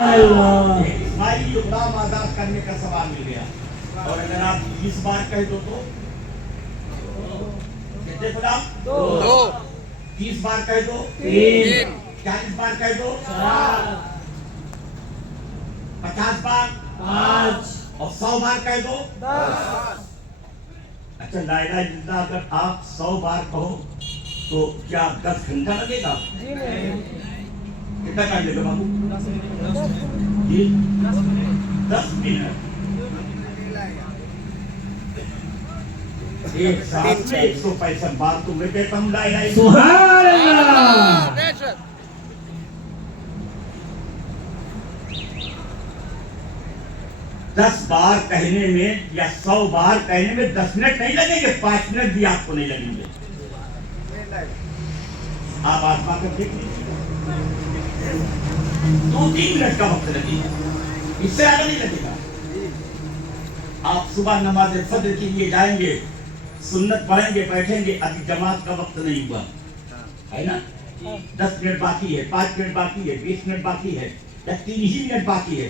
इस्माइल को गुलाम आजाद करने का सवाल मिल गया। और अगर आप 20 बार कह दो तो कितने गुलाम? 2। 30 बार कह दो 3। 40 बार कह दो 4। 50 बार 5। और 100 बार कह दो 10। अच्छा, ला इलाहा इल्लल्लाह अगर आप 100 बार कहो तो क्या 10 घंटा लगेगा? कितना टाइम लगेगा बाबू? 10 मिनट। एक साथ में 165 बार तुम कहता हूँ ला इलाहा इल्लल्लाह। 10 बार कहने में या 100 बार कहने में 10 मिनट नहीं लगेंगे, 5 मिनट भी आपको नहीं लगेंगे। आप आत्मा कर देख लीजिए, 2-3 मिनट का वक्त लगेगा, इससे आगे नहीं लगेगा। आप सुबह नमाज फज्र के लिए जाएंगे, सुन्नत पढ़ेंगे, बैठेंगे, अभी जमात का वक्त नहीं हुआ है ना, 10 मिनट बाकी है, 5 मिनट बाकी है, 20 मिनट बाकी है, या 3 ही मिनट बाकी है।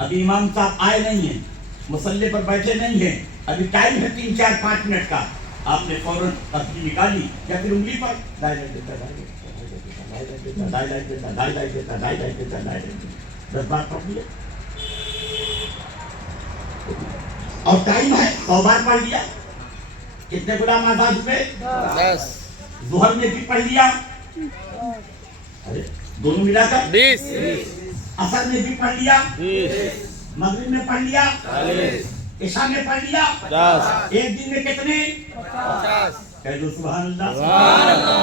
अभी इमाम साहब आए नहीं है, मुसल्ले पर बैठे नहीं है, अभी टाइम है 3, 4, 5 मिनट का। आपने फौरन तस्बीह निकाली या फिर उंगली पर 10 बार पढ़ लिया, और टाइम है 100 बार पढ़ लिया। कितने गुलाम आजाद हुए? 10। जोहर में भी पढ़ लिया, अरे दोनों मिलाकर 20। असर में भी पढ़ लिया 20। मगरिब में पढ़ लिया 40। इशा में पढ़ लिया 10। एक दिन में कितने? 50। कह दो सुभान अल्लाह। सुभान अल्लाह।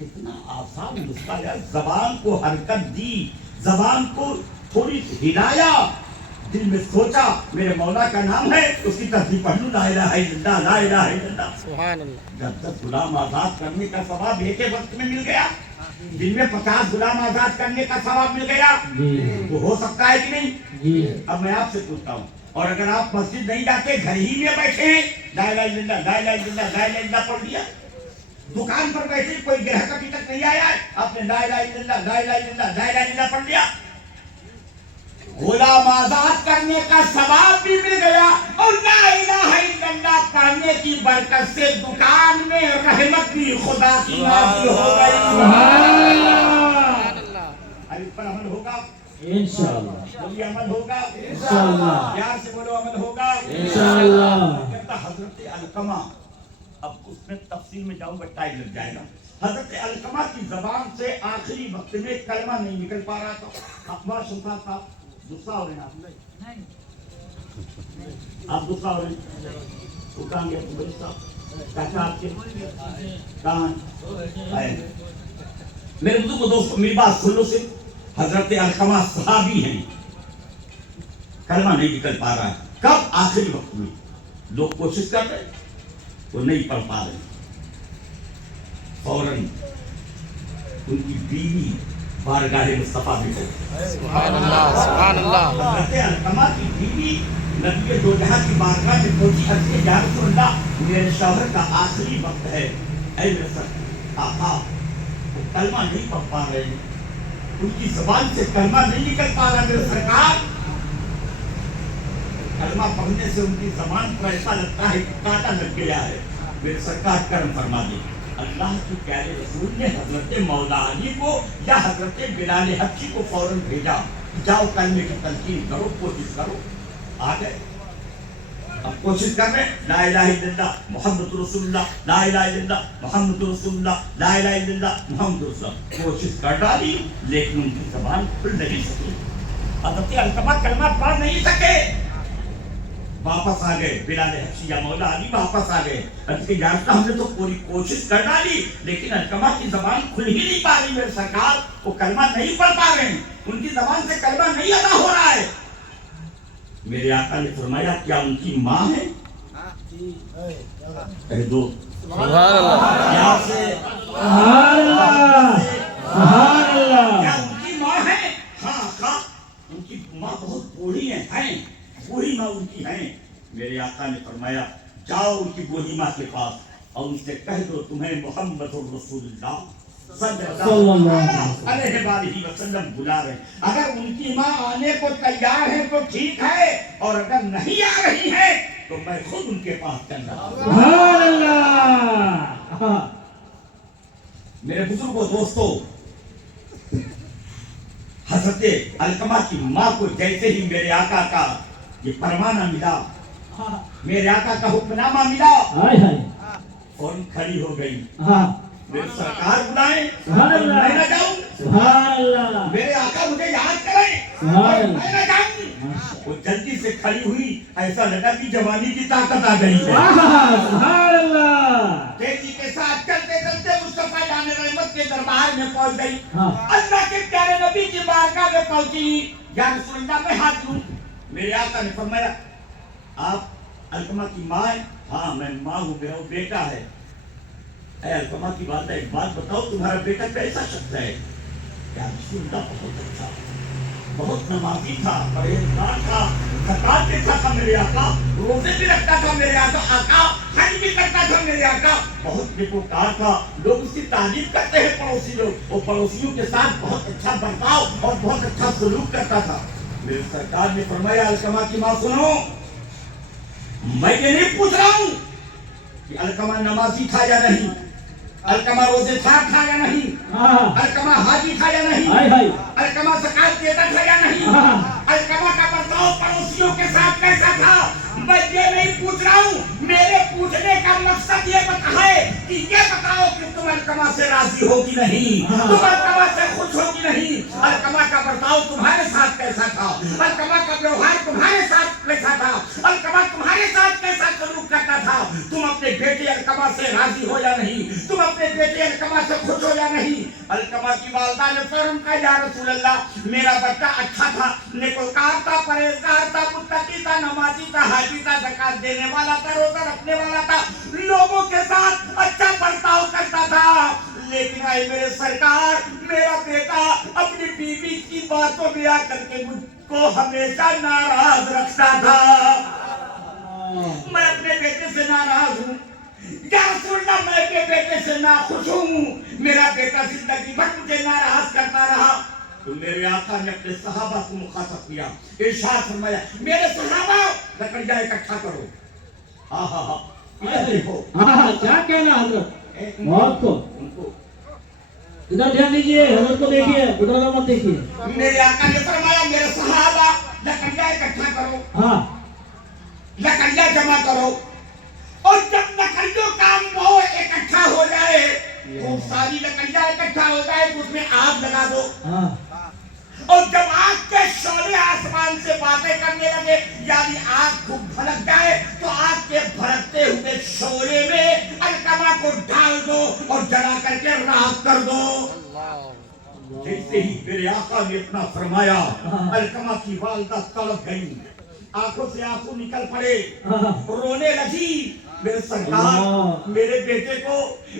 कितना आसान नुस्खा है। जबान को हरकत दी, जबान को थोड़ी हिलाया, दिल में सोचा मेरे मौला का नाम है, उसकी तस्बीह पढ़ लूं, ला इलाहा इल्लल्लाह, ला इलाहा इल्लल्लाह, सुभान अल्लाह। जब तक गुलाम आजाद करने का सवाब एक ही वक्त में मिल गया, दिन में 50 गुलाम आजाद करने का सवाब मिल गया, तो हो सकता है कि नहीं? अब मैं आपसे पूछता हूँ, और अगर आप मस्जिद नहीं जाते, घर ही में बैठे हैं, ला इलाहा इल्लल्लाह, ला इलाहा इल्लल्लाह, ला इलाहा इल्लल्लाह पढ़ लिया, दुकान पर बैठे कोई ग्राहक अभी तक नहीं आया, आपने ला इलाहा इल्लल्लाह, ला इलाहा इल्लल्लाह, ला इलाहा इल्लल्लाह पढ़ लिया, गुलाम आजाद करने का सवाब भी मिल गया, और ला इलाहा इल्लल्लाह पढ़ने की बरकत से दुकान में रहमत भी खुदा की नाज़िल हो गई। अरे इस पर अमल होगा इंशाअल्लाह, बोलिए अमल होगा इंशाअल्लाह, प्यार से बोलो अमल होगा इंशाअल्लाह। कहता हजरत अलकमा, अब उसमें तफसील में जाऊंगा, टाइम लग जाएगा। हजरत अलकमा की जबान से आखिरी वक्त में कलमा नहीं निकल पा रहा था। अखबार सुनता था, गुस्सा हो रहे हैं आप गुस्सा हो रहे हैं, कहाँ गया बड़े साहब, चाचा आपके कहाँ आए? मेरे बुजुर्ग दोस्तों, मेरी बात सुन लो से, हजरत अलकमा सहाबी हैं, कलमा नहीं निकल पा रहा है। कब? आखिरी वक्त में। लोग कोशिश कर रहे, वो नहीं पढ़ पा रहे, फौरन उनकी बीवी बारगाहे मुस्तफा में गई। सुभान अल्लाह, सुभान अल्लाह। हज़रत अलकमा की बीवी नबी दो जहां की बारगाह में पहुंची, अर्ज़ या रसूल अल्लाह, मेरे शौहर का आखिरी वक्त है, ऐ मेरे सर आका, वो कलमा नहीं पढ़ पा रहे हैं, उनकी ज़बान से कलमा नहीं निकल पा रहा मेरे सरकार। कलमा पढ़ने से उनकी ज़बान पर ऐसा लगता है कि कांटा लग गया है, मेरे सरकार करम फरमा दे। अल्लाह के प्यारे रसूल ने हजरत मौला अली को या हजरत बिलाल हब्शी को फौरन भेजा, जाओ कलमे की तलकीन करो, कोशिश करो। आ गए, अब कोशिश कर रहे, ला इलाहा इल्लल्लाह मुहम्मद रसूलुल्लाह, ला इलाहा इल्लल्लाह मुहम्मद रसूलुल्लाह, ला इलाहा इल्लल्लाह मुहम्मद रसूलुल्लाह। कोशिश कर डाली, लेकिन उनकी ज़बान खुल नहीं सकी, हजरत अलकमा कलमा पढ़ नहीं सके। वापस आ गए, बिलाल हब्शी या मौला अली वापस आ गए, अर्ज़ जानता हमने तो पूरी कोशिश कर डाली, लेकिन अलकमा की जबान खुल ही नहीं पा रही मेरे सरकार, वो कलमा नहीं पढ़ पा रहे हैं, उनकी जबान से कलमा नहीं अदा हो रहा है। मेरे आका ने फरमाया, क्या उनकी माँ है? कह दो सुभान अल्लाह, यहाँ से सुभान अल्लाह, सुभान अल्लाह। क्या उनकी माँ है? हाँ हाँ, उनकी माँ बहुत बूढ़ी है, बूढ़ी माँ उनकी है। मेरे आका ने फरमाया, जाओ उनकी बूढ़ी माँ के पास और उनसे कह दो, तुम्हें मोहम्मद रसूलुल्लाह صلی اللہ علیہ وآلہ وسلم بلا رہے ہیں. اگر ان کی ماں آنے کو تیار ہے تو ٹھیک ہے, اور اگر نہیں آ رہی ہے تو میں خود ان کے پاس چل رہا ہوں. سبحان اللہ. میرے بزرگوں دوستو, حضرت علقمہ کی ماں کو جیسے ہی میرے آقا کا یہ فرمانا ملا, میرے آقا کا حکم نامہ ملا, فوراً کھڑی ہو گئی. میرے سرکار بلائیں اور میں نہ جاؤں, سبحان اللہ. میرے آقا مجھے یاد کریں اور میں نہ جاؤں. وہ جلدی سے کھڑی ہوئی, ایسا لگا کہ جوانی کی طاقت آ گئی ہے. سبحان اللہ. تیزی کے ساتھ چلتے چلتے مصطفیٰ جان رحمت کے دربار میں پہنچ گئی. اللہ کے پیارے نبی کی بارگاہ میں پہنچی. یا رسول اللہ میں ہاتھ دوں. میرے آقا نے فرمایا آپ علقمہ کی ماں ہیں؟ ہاں میں ماں ہوں, میرا بیٹا ہے. اے علقمہ کی بات ہے, ایک بات بتاؤ, تمہارا بیٹا کیسا شخص ہے؟ یا رسول اللہ بہت اچھا, بہت نمازی تھا, پرہیزگار تھا, زکات دیتا تھا میرے آقا, روزے بھی رکھتا تھا میرے آقا, حج بھی کرتا تھا میرے آقا, بہت نیکوکار تھا. لوگ اس کی تعریف کرتے ہیں پڑوسی لوگ, وہ پڑوسیوں کے ساتھ بہت اچھا برتاؤ اور بہت اچھا سلوک کرتا تھا. میرے سرکار نے فرمایا علقمہ کی ماں سنو, میں یہ نہیں پوچھ رہا ہوں کہ علقمہ نمازی تھا یا نہیں, علقمہ روزے دار تھا یا نہیں, علقمہ حاجی تھا یا نہیں, علقمہ زکات دیتا تھا یا نہیں, علقمہ کا برتاؤ پڑوسیوں کے ساتھ کیسا تھا, میں یہ نہیں پوچھ رہا ہوں. میرے پوچھنے کا مقصد یہ بتا ہے کہ یہ بتاؤ کہ تم علقمہ سے راضی ہو کہ نہیں, تم علقمہ سے خوش ہو کہ نہیں, علقمہ کا برتاؤ تمہارے ساتھ کیسا تھا, علقمہ کا ویوہار تمہارے ساتھ کیسا تھا, علقمہ تمہارے ساتھ کیسا سلوک کرتا تھا. تم اپنے بیٹے علقمہ سے راضی ہو یا نہیں, تم اپنے بیٹے علقمہ سے خوش ہو یا نہیں. علقمہ کی والدہ نے فوراً کہا یا رسول اللہ میرا بچہ اچھا تھا, نیکوکار تھا, پرہیزگار تھا, متقی تھا, نمازی تھا, حاجی تھا, زکات دینے والا تھا, روزہ رکھنے والا تھا, لوگوں کے ساتھ اچھا برتاؤ کرتا تھا. لیکن اے میرے سرکار, میرا بیٹا اپنی بیوی کی باتوں میں آ کر کے مجھ کو ہمیشہ ناراض رکھتا تھا. میں اپنے بیٹے سے ناراض ہوں, یا رسول اللہ میں اپنے بیٹے سے ناخوش ہوں, میرا بیٹا زندگی بھر مجھے ناراض کرتا رہا. تو میرے آقا نے اپنے صحابہ کو مخاطب کیا, ارشاد فرمایا میرے صحابہ لکڑیاں اکٹھا کرو. کیا کہنا حضرت, بہت کو ادھر دھیان دیجیے, حضرت کو دیکھیے, ادھر مت دیکھیے. میرے آقا نے فرمایا میرے صحابہ لکڑیاں اکٹھا کرو, لکڑیاں جمع کرو, اور جب لکڑیوں کا موہ اکٹھا ہو جائے, تو ساری لکڑیاں اکٹھا ہو جائے, اس میں آگ لگا دو, اور جب آگ کے شعلے آسمان سے باتیں کرنے لگے, یعنی آگ خوب بھڑک جائے, تو آگ کے بھڑکتے ہوئے شعلے میں علقمہ کو ڈال دو اور جلا کر کے راکھ کر دو. جیسے ہی میرے آقا نے اتنا فرمایا, علقمہ کی والدہ تڑپ گئی, آنکھوں سے آنسو نکل پڑے, رونے لگی. میرے سرکار میرے بیٹے کو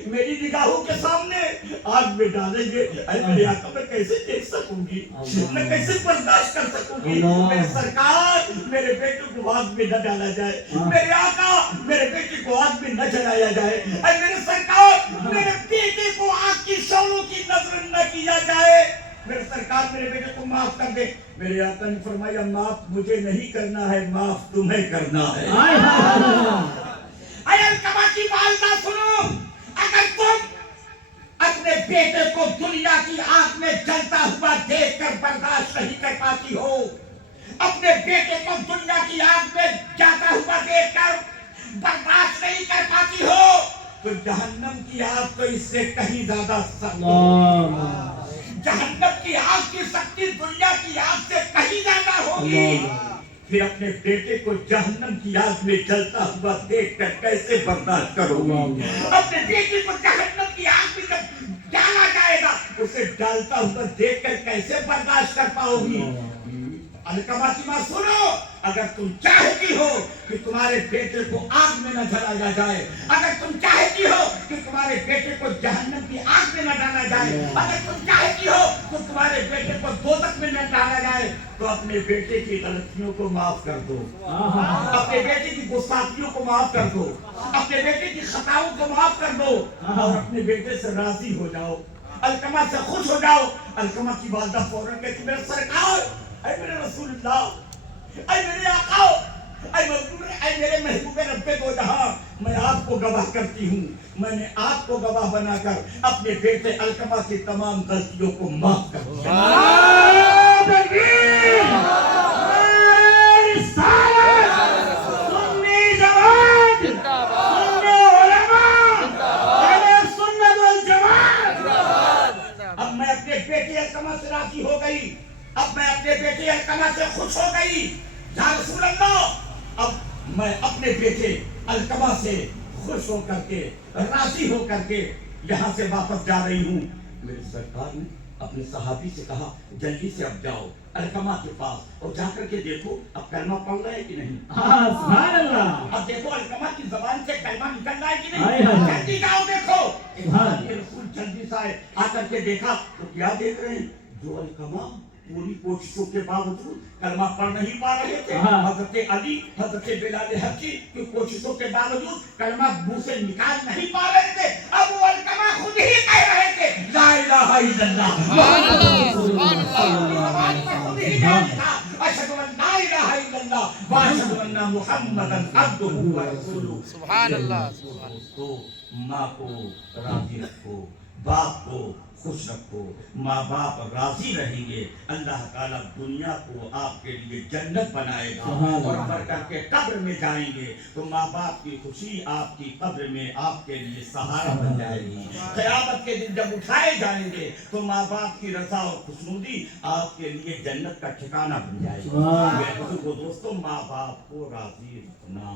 میری نگاہوں کے سامنے آگ میں ڈالیں گے, میرے آقا میں کیسے دیکھ سکوں گی, میں کیسے برداشت کر سکوں گی. میرے سرکار میرے بیٹے کو آگ میں نہ ڈالا جائے, میرے آقا میرے بیٹے کو آگ میں نہ جلایا جائے, میرے سرکار میرے بیٹے کو آگ کی شعلوں کی نظر نہ کیا جائے. میرے سرکار میرے بیٹے کو معاف کر دے. میرے آقا نے فرمایا معاف مجھے نہیں کرنا ہے, معاف تمہیں کرنا ہے. اے علقمہ کی والدہ سنو, اگر تم اپنے بیٹے کو دنیا کی آگ میں جلتا ہوا دیکھ کر برداشت نہیں کر پاتی ہو, اپنے بیٹے کو دنیا کی آگ میں جاتا ہوا دیکھ کر برداشت نہیں کر پاتی ہو, تو جہنم کی آگ تو اس سے کہیں زیادہ سخت ہوگی. جہنم کی آگ کی سختی دنیا کی آگ سے کہیں زیادہ ہوگی. پھر اپنے بیٹے کو جہنم کی آگ میں جلتا ہوا دیکھ کر کیسے برداشت کرو گی؟ اپنے بیٹے کو جہنم کی آگ میں جب ڈالا جائے گا, اسے ڈالتا ہوا دیکھ کر کیسے برداشت کر پاؤ گی؟ علقمہ کی ماں سنو, اگر تم چاہتی ہو کہ تمہارے بیٹے کو آگ میں نہ جلایا جائے, اگر تم چاہتی ہو کہ تمہارے بیٹے کو جہنم کی آگ میں نہ ڈالا جائے, اگر تم چاہتی ہو کہ تمہارے بیٹے کو دوزخ میں نہ ڈالا جائے, تو اپنے بیٹے کی غلطیوں کو معاف کر دو, اپنے بیٹے کی گستاخیوں کو معاف کر دو, اپنے بیٹے کی خطاؤں کو معاف کر دو, اور اپنے بیٹے سے راضی ہو جاؤ. अलकमा से खुश हो जाओ। अलकमा की वालदा फौरन कहती मेरे सरकार, ऐ मेरे रसूलुल्लाह, ऐ मेरे आका, ऐ मजदूर, ऐ मेरे महबूब रब्बे दो जहां, मैं आपको गवाह करती हूँ, मैंने आपको गवाह बनाकर अपने बेटे अलकमा की तमाम गलतियों को माफ कर दिया। अलकमा से राजी हो गई, अब मैं अपने बेटे अलकमा से खुश हो गई। या रसूल अल्लाह, अब मैं अपने बेटे अलकमा से खुश हो करके, राजी हो करके यहाँ से वापस जा रही हूँ। मेरे सरकार ने अपने सहाबी से कहा जल्दी से अब जाओ अलकमा के पास और जाकर के देखो अब कलमा पढ़ रहा है कि नहीं। सुभान अल्लाह। अब देखो अलकमा की जबान से कलमा निकल रहा है कि नहीं। हाय हाय। जल्दी जाओ देखो। हाँ। ये रसूल जल्दी से आए, आकर के देखा तो क्या देख रहे हैं, जो अलकमा पूरी कोशिशों के बावजूद कलमा पढ़ नहीं पा रहे थे। हाँ। हजरत अली, हजरत बिलाल हबशी की कोशिशों के बावजूद कलमा मुंह से निकाल नहीं पा रहे थे। अब वो अलकमा खुद ही कह रहे थे ला इलाहा इल्लल्लाह, खुद ही कह रहा था अशहदु अन ला इलाहा इल्लल्लाह व अशहदु अन्ना मुहम्मदन अब्दुहु व रसूलुहु। सुभान अल्लाह। तो माँ को राजी रखो, बाप को खुश रखो। माँ बाप राजी रहेंगे, अल्लाह ताला दुनिया को आपके लिए जन्नत बनाएगा और मर करके कब्र में जाएंगे तो माँ बाप की खुशी आपकी कब्र में आपके लिए सहारा बन जाएगी। क़यामत के दिन जब उठाए जाएंगे तो माँ बाप की रज़ा और खुशनुदी आपके लिए जन्नत का ठिकाना बन जाएगी। मेरे बुजुर्गों दोस्तों, माँ बाप को राजी रखना,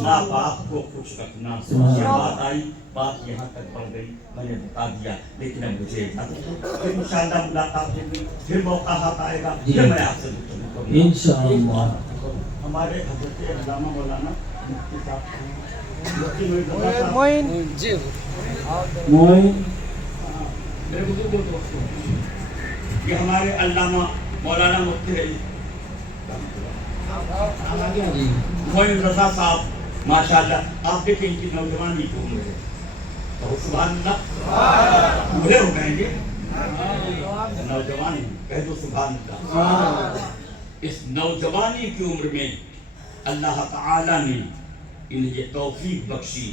माँ बाप को खुश रखना। ये बात आई, बात यहाँ तक बढ़ गई, मैंने बता दिया, लेकिन अब मुझे फिर इंशाअल्लाह मुलाकात होगी, फिर मौका हाथ आएगा, फिर मैं आपसे गुफ्तगू करूंगा इंशाअल्लाह। हमारे हज़रत अल्लामा मौलाना मुफ्ती साहब, मुफ्ती मोइन जी, मोइन, मेरे बुजुर्गों दोस्तों, ये हमारे अल्लामा मौलाना मुफ्ती मोइन रज़ा साहब, माशाअल्लाह आप देखें इनकी नौजवानी की उम्र है तो सुभान अल्लाह, बूढ़े हो गएंगे नौजवान कह दो सुभान अल्लाह। इस नौजवानी की उम्र में अल्लाह ताला ने इन्हें ये तौफीक बख्शी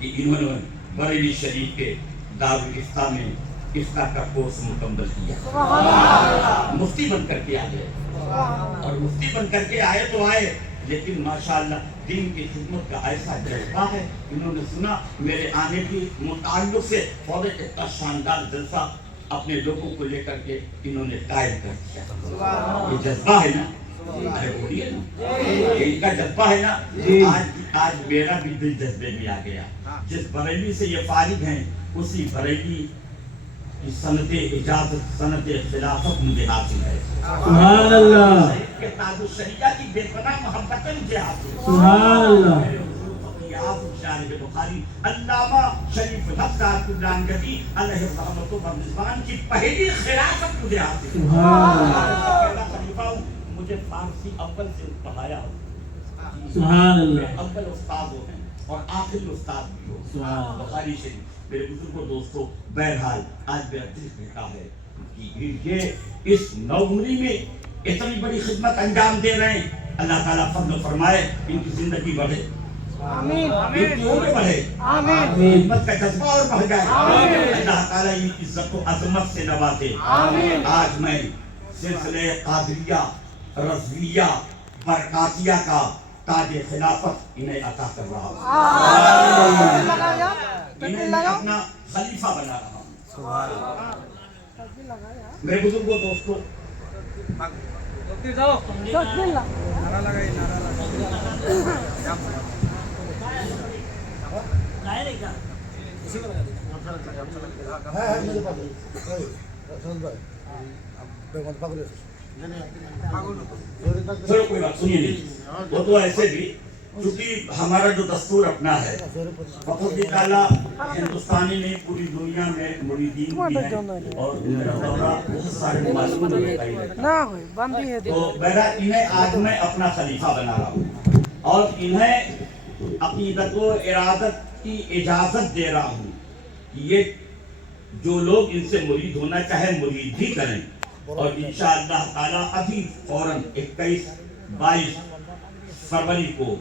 कि इन्होंने बरेली शरीफ के दारुल इफ्ता में इफ्ता का कोर्स मुकम्मल किया, मुफ्ती बन करके आ गए। और मुफ्ती बन करके आए तो आए, लेकिन माशाअल्लाह दीन की खिदमत का ऐसा जज्बा है, इन्होंने सुना मेरे आने की मुताल्लुक से फौरन इतना शानदार जलसा अपने लोगों को लेकर के इन्होंने कायम कर दिया। ये जज्बा है ना, अरे बोलिए ना, ये इनका जज्बा है ना। आज मेरा भी दिल जज्बे में आ गया। जिस बरेली से ये फारिग हैं उसी बरेली की सनते इजाजत, सनते खिलाफत मुझे हासिल है। सुभान अल्लाह। के ताजुल शरिया की बेपनाह मोहब्बत मुझे हासिल है। सुभान अल्लाह। बुखारी अल्लामा शरीफ हफ्स साहब अलैहि रहमत व रिज़वान की पहली खिलाफत मुझे हासिल है। सुभान अल्लाह। खलीफा हूं, मुझे फारसी अव्वल से पढ़ाया। सुभान अल्लाह। अव्वल उस्ताद हो हैं और आखिरी उस्ताद भी हो। सुभान बुखारी शरीफ। मेरे बुजुर्गों दोस्तों, बहरहाल आज मेरा दिल कहता है कि ये इस नौमरी में इतनी बड़ी खिदमत अंजाम दे रहे हैं। अल्लाह ताला फज़ल फरमाए, इनकी जिंदगी बढ़े, आमीन, इनकी उम्र बढ़े, आमीन, खिदमत का जज्बा और बढ़ जाए, आमीन, अल्लाह ताला इनकी इज्जत व अज़मत से नवाजे, आमीन। आज मैं सिलसिले कादरिया, रज़विया, बरकातिया का ताज खिलाफत इन्हें अता कर रहा हूँ, इन्हें मैं अपना खलीफा बना रहा हूँ। मेरे बुजुर्गों दोस्तों, चलो कोई बात सुनिए नहीं, वो तो ऐसे भी क्योंकि हमारा जो दस्तूर अपना है हिंदुस्तानी नहीं पूरी दुनिया में मुरीदीन भी हैं और मेरा दौरा बहुत सारे ममालिक में दिखाई देता है। तो मेरा इन्हें आज मैं अपना खलीफा बना रहा हूँ और इन्हें अकीदत व इरादत की इजाजत दे रहा हूँ। جو لوگ ان سے مرید ہونا چاہیں مرید بھی کریں، اور انشاءاللہ تعالیٰ ابھی فوراً 21-22 فروری کو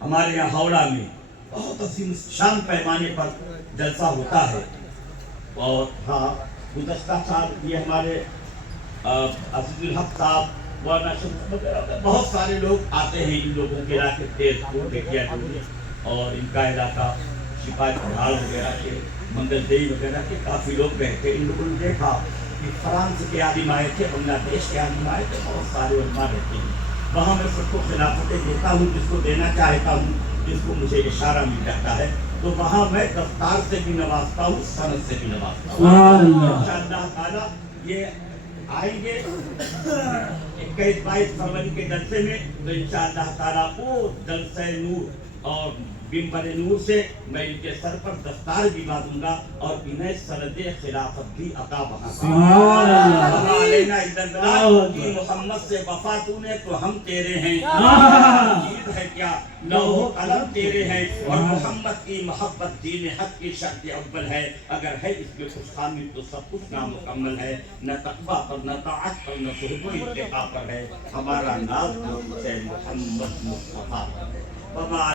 ہمارے یہاں ہاوڑہ میں بہت عظیم شان پیمانے پر جلسہ ہوتا ہے۔ اور ہاں، گزشتہ سال یہ ہمارے عزیز الحق صاحب مولانا شمس وغیرہ بہت سارے لوگ آتے ہیں، ان لوگوں کے علاقے تیز ڈکیا اور ان کا علاقہ شپا پہاڑ وغیرہ کے منگل دیوی وغیرہ کے کافی لوگ رہتے ہیں۔ ان لوگوں نے دیکھا کہ فرانس کے عالم آئے تھے، بنگلہ دیش کے عالم آئے تھے، بہت سارے علماء رہتے ہیں وہاں۔ میں سب کو خلافتیں دیتا ہوں، جس کو دینا چاہتا ہوں، جس کو مجھے اشارہ مل جاتا ہے، تو وہاں میں دفتار سے بھی نوازتا ہوں، سند سے بھی نوازتا ہوں۔ انشاءاللہ تعالیٰ یہ آئیں گے 21-22 فروری کے جلسے میں، تو انشاءاللہ تعالیٰ وہ جلسہ نور اور بمبر نور سے میں ان کے سر پر دستار بھی باندھوں گا اور انہیں سند خلافت بھی عطا علینا کہ محمد سے وفا تو نے تو ہم تیرے ہیں، عید ہے کیا لوح قلم تیرے ہیں، اور محمد کی محبت دین حق کی شرط اول ہے، اگر ہے اس میں کچھ خامی تو سب کچھ نامکمل ہے، نہ تقویٰ پر نہ طاعت پر نہ صحبت و اتقاء پر ہے، ہمارا ناز محمد مصطفیٰ پر ہے۔